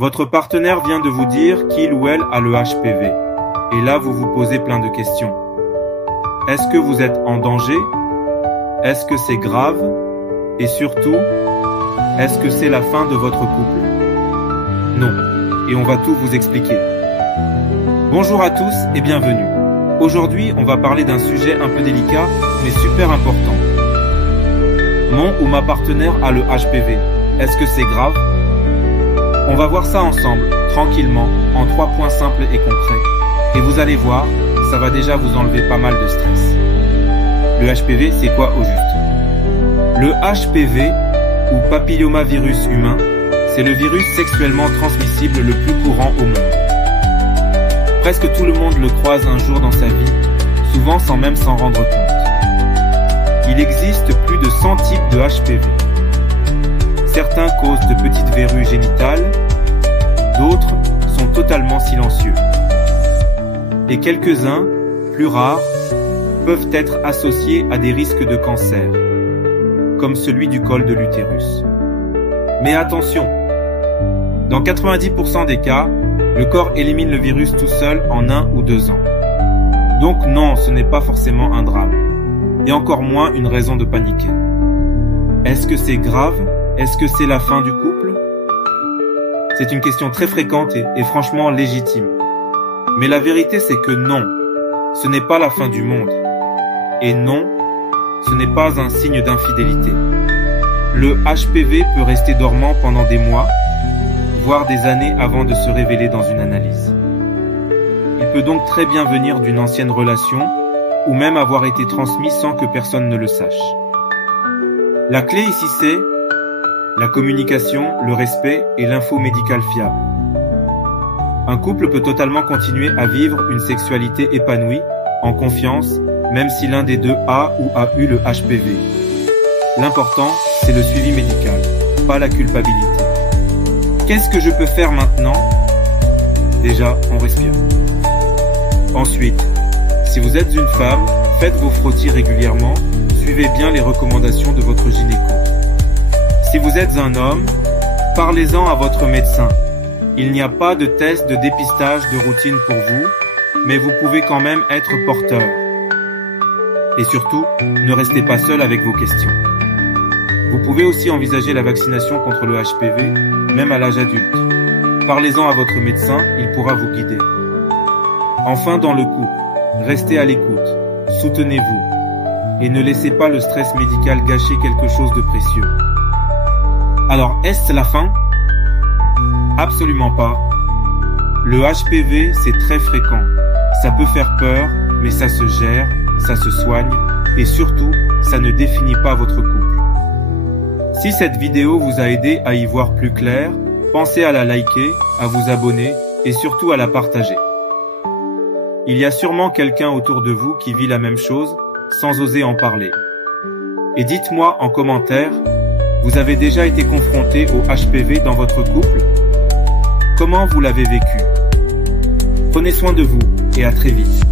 Votre partenaire vient de vous dire qu'il ou elle a le HPV. Et là, vous vous posez plein de questions. Est-ce que vous êtes en danger? Est-ce que c'est grave? Et surtout, est-ce que c'est la fin de votre couple? Non. Et on va tout vous expliquer. Bonjour à tous et bienvenue. Aujourd'hui, on va parler d'un sujet un peu délicat, mais super important. Mon ou ma partenaire a le HPV. Est-ce que c'est grave? On va voir ça ensemble, tranquillement, en 3 points simples et concrets. Et vous allez voir, ça va déjà vous enlever pas mal de stress. Le HPV, c'est quoi au juste? Le HPV, ou papillomavirus humain, c'est le virus sexuellement transmissible le plus courant au monde. Presque tout le monde le croise un jour dans sa vie, souvent sans même s'en rendre compte. Il existe plus de 100 types de HPV. Certains causent de petites verrues génitales, d'autres sont totalement silencieux. Et quelques-uns, plus rares, peuvent être associés à des risques de cancer, comme celui du col de l'utérus. Mais attention, dans 90% des cas, le corps élimine le virus tout seul en 1 ou 2 ans. Donc non, ce n'est pas forcément un drame, et encore moins une raison de paniquer. Est-ce que c'est grave? Est-ce que c'est la fin du couple? C'est une question très fréquente et franchement légitime. Mais la vérité c'est que non, ce n'est pas la fin du monde. Et non, ce n'est pas un signe d'infidélité. Le HPV peut rester dormant pendant des mois, voire des années avant de se révéler dans une analyse. Il peut donc très bien venir d'une ancienne relation ou même avoir été transmis sans que personne ne le sache. La clé ici c'est la communication, le respect et l'info médicale fiable. Un couple peut totalement continuer à vivre une sexualité épanouie, en confiance, même si l'un des deux a ou a eu le HPV. L'important, c'est le suivi médical, pas la culpabilité. Qu'est-ce que je peux faire maintenant? Déjà, on respire. Ensuite, si vous êtes une femme, faites vos frottis régulièrement, suivez bien les recommandations de votre gynéco. Si vous êtes un homme, parlez-en à votre médecin. Il n'y a pas de test de dépistage de routine pour vous, mais vous pouvez quand même être porteur. Et surtout, ne restez pas seul avec vos questions. Vous pouvez aussi envisager la vaccination contre le HPV, même à l'âge adulte. Parlez-en à votre médecin, il pourra vous guider. Enfin, dans le couple, restez à l'écoute, soutenez-vous, et ne laissez pas le stress médical gâcher quelque chose de précieux. Alors, est-ce la fin? Absolument pas. Le HPV, c'est très fréquent. Ça peut faire peur, mais ça se gère, ça se soigne, et surtout, ça ne définit pas votre couple. Si cette vidéo vous a aidé à y voir plus clair, pensez à la liker, à vous abonner, et surtout à la partager. Il y a sûrement quelqu'un autour de vous qui vit la même chose, sans oser en parler. Et dites-moi en commentaire, vous avez déjà été confronté au HPV dans votre couple? Comment vous l'avez vécu? Prenez soin de vous et à très vite.